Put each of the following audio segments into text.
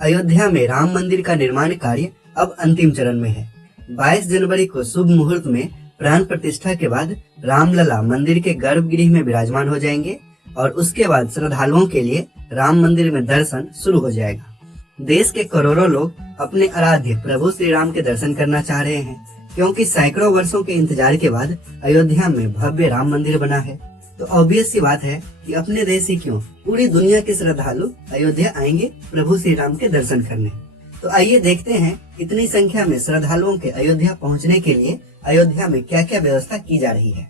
अयोध्या में राम मंदिर का निर्माण कार्य अब अंतिम चरण में है। 22 जनवरी को शुभ मुहूर्त में प्राण प्रतिष्ठा के बाद रामलला मंदिर के गर्भगृह में विराजमान हो जाएंगे और उसके बाद श्रद्धालुओं के लिए राम मंदिर में दर्शन शुरू हो जाएगा। देश के करोड़ों लोग अपने आराध्य प्रभु श्री राम के दर्शन करना चाह रहे हैं, क्योंकि सैकड़ों वर्षों के इंतजार के बाद अयोध्या में भव्य राम मंदिर बना है। तो ऑब्वियस सी बात है कि अपने देश ही क्यों, पूरी दुनिया के श्रद्धालु अयोध्या आएंगे प्रभु श्री राम के दर्शन करने। तो आइए देखते हैं इतनी संख्या में श्रद्धालुओं के अयोध्या पहुंचने के लिए अयोध्या में क्या क्या व्यवस्था की जा रही है।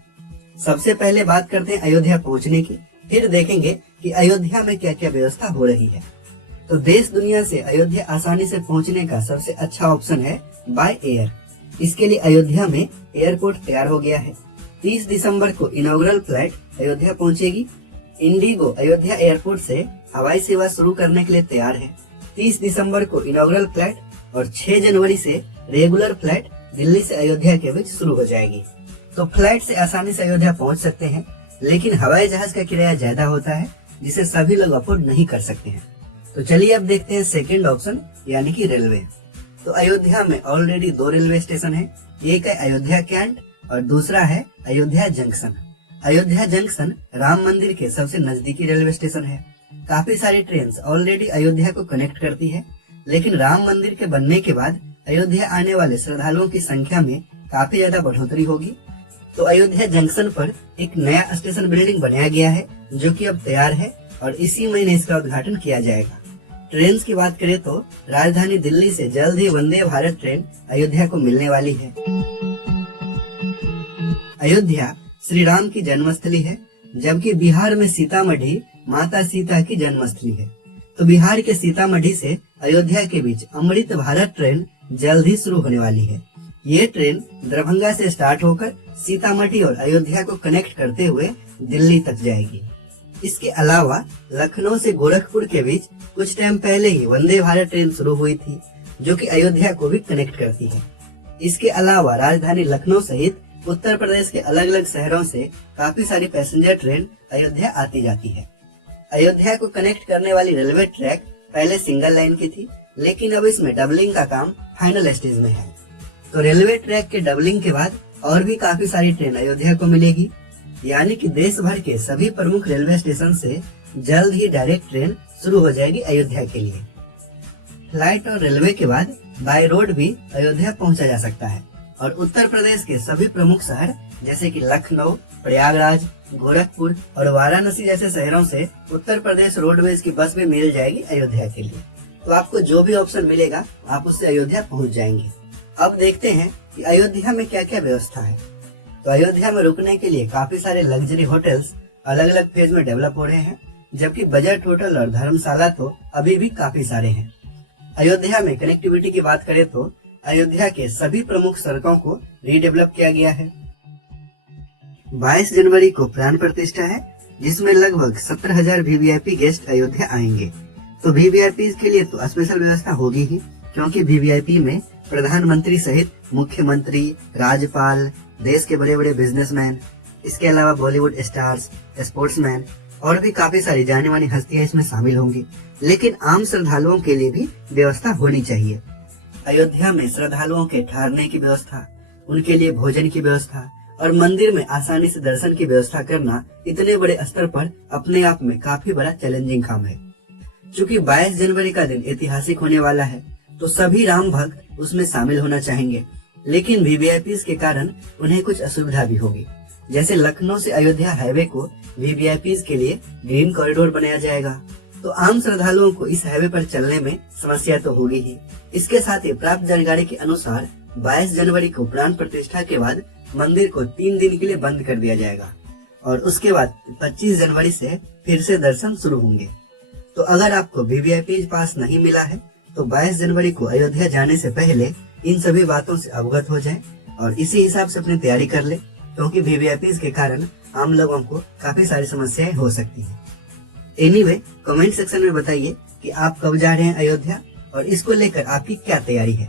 सबसे पहले बात करते हैं अयोध्या पहुंचने की, फिर देखेंगे कि अयोध्या में क्या क्या व्यवस्था हो रही है। तो देश दुनिया से अयोध्या आसानी से पहुंचने का सबसे अच्छा ऑप्शन है बाय एयर। इसके लिए अयोध्या में एयरपोर्ट तैयार हो गया है। 30 दिसंबर को इनॉग्रल फ्लाइट अयोध्या पहुंचेगी। इंडिगो अयोध्या एयरपोर्ट से हवाई सेवा शुरू करने के लिए तैयार है। 30 दिसंबर को इनॉग्रल फ्लाइट और 6 जनवरी से रेगुलर फ्लाइट दिल्ली से अयोध्या के बीच शुरू हो जाएगी। तो फ्लाइट से आसानी से अयोध्या पहुंच सकते हैं, लेकिन हवाई जहाज का किराया ज्यादा होता है, जिसे सभी लोग अफोर्ड नहीं कर सकते हैं। तो चलिए अब देखते हैं सेकंड ऑप्शन, यानी कि रेलवे। तो अयोध्या में ऑलरेडी 2 रेलवे स्टेशन है। एक है अयोध्या कैंट और दूसरा है अयोध्या जंक्शन। अयोध्या जंक्शन राम मंदिर के सबसे नजदीकी रेलवे स्टेशन है। काफी सारी ट्रेन ऑलरेडी अयोध्या को कनेक्ट करती है, लेकिन राम मंदिर के बनने के बाद अयोध्या आने वाले श्रद्धालुओं की संख्या में काफी ज्यादा बढ़ोतरी होगी। तो अयोध्या जंक्शन पर एक नया स्टेशन बिल्डिंग बनाया गया है, जो कि अब तैयार है और इसी महीने इसका उद्घाटन किया जाएगा। ट्रेन की बात करें तो राजधानी दिल्ली से जल्द ही वंदे भारत ट्रेन अयोध्या को मिलने वाली है। अयोध्या श्री राम की जन्मस्थली है, जबकि बिहार में सीतामढ़ी माता सीता की जन्मस्थली है। तो बिहार के सीतामढ़ी से अयोध्या के बीच अमृत भारत ट्रेन जल्द ही शुरू होने वाली है। ये ट्रेन दरभंगा से स्टार्ट होकर सीतामढ़ी और अयोध्या को कनेक्ट करते हुए दिल्ली तक जाएगी। इसके अलावा लखनऊ से गोरखपुर के बीच कुछ टाइम पहले ही वंदे भारत ट्रेन शुरू हुई थी, जो कि अयोध्या को भी कनेक्ट करती है। इसके अलावा राजधानी लखनऊ सहित उत्तर प्रदेश के अलग अलग शहरों से काफी सारी पैसेंजर ट्रेन अयोध्या आती जाती है। अयोध्या को कनेक्ट करने वाली रेलवे ट्रैक पहले सिंगल लाइन की थी, लेकिन अब इसमें डबलिंग का काम फाइनल स्टेज में है। तो रेलवे ट्रैक के डबलिंग के बाद और भी काफी सारी ट्रेन अयोध्या को मिलेगी, यानी कि देश भर के सभी प्रमुख रेलवे स्टेशन से जल्द ही डायरेक्ट ट्रेन शुरू हो जाएगी अयोध्या के लिए। फ्लाइट और रेलवे के बाद बाय रोड भी अयोध्या पहुंचा जा सकता है और उत्तर प्रदेश के सभी प्रमुख शहर जैसे कि लखनऊ, प्रयागराज, गोरखपुर और वाराणसी जैसे शहरों से उत्तर प्रदेश रोडवेज की बस भी मिल जाएगी अयोध्या के लिए। तो आपको जो भी ऑप्शन मिलेगा आप उससे अयोध्या पहुंच जाएंगे। अब देखते हैं कि अयोध्या में क्या क्या व्यवस्था है। तो अयोध्या में रुकने के लिए काफी सारे लग्जरी होटल्स अलग अलग फेज में डेवलप हो रहे हैं, जबकि बजट होटल और धर्मशाला तो अभी भी काफी सारे हैं। अयोध्या में कनेक्टिविटी की बात करें तो अयोध्या के सभी प्रमुख सड़कों को रीडेवलप किया गया है। 22 जनवरी को प्राण प्रतिष्ठा है, जिसमें लगभग 17,000 वीवीआईपी गेस्ट अयोध्या आएंगे। तो वीवीआईपी के लिए तो स्पेशल व्यवस्था होगी ही, क्योंकि वीवीआईपी में प्रधानमंत्री सहित मुख्यमंत्री, राज्यपाल, देश के बड़े बड़े बिजनेसमैन, इसके अलावा बॉलीवुड स्टार्स, स्पोर्ट्समैन और भी काफी सारी जानी मानी हस्तियां इसमें शामिल होंगी। लेकिन आम श्रद्धालुओं के लिए भी व्यवस्था होनी चाहिए। अयोध्या में श्रद्धालुओं के ठहरने की व्यवस्था, उनके लिए भोजन की व्यवस्था और मंदिर में आसानी से दर्शन की व्यवस्था करना इतने बड़े स्तर पर अपने आप में काफी बड़ा चैलेंजिंग काम है। चूँकि 22 जनवरी का दिन ऐतिहासिक होने वाला है, तो सभी राम भक्त उसमें शामिल होना चाहेंगे, लेकिन वीवीआईपीज के कारण उन्हें कुछ असुविधा भी होगी। जैसे लखनऊ से अयोध्या हाईवे को वीवीआईपीज के लिए ग्रीन कॉरिडोर बनाया जाएगा, तो आम श्रद्धालुओं को इस हाईवे पर चलने में समस्या तो होगी ही। इसके साथ ही प्राप्त जानकारी के अनुसार 22 जनवरी को प्राण प्रतिष्ठा के बाद मंदिर को 3 दिन के लिए बंद कर दिया जाएगा और उसके बाद 25 जनवरी से फिर से दर्शन शुरू होंगे। तो अगर आपको वीवीआईपी पास नहीं मिला है तो 22 जनवरी को अयोध्या जाने से पहले इन सभी बातों से अवगत हो जाए और इसी हिसाब से अपनी तैयारी कर ले, क्योंकि वीवीआईपी के कारण आम लोगों को काफी सारी समस्याएं हो सकती है। एनीवे, कमेंट सेक्शन में बताइए कि आप कब जा रहे हैं अयोध्या और इसको लेकर आपकी क्या तैयारी है।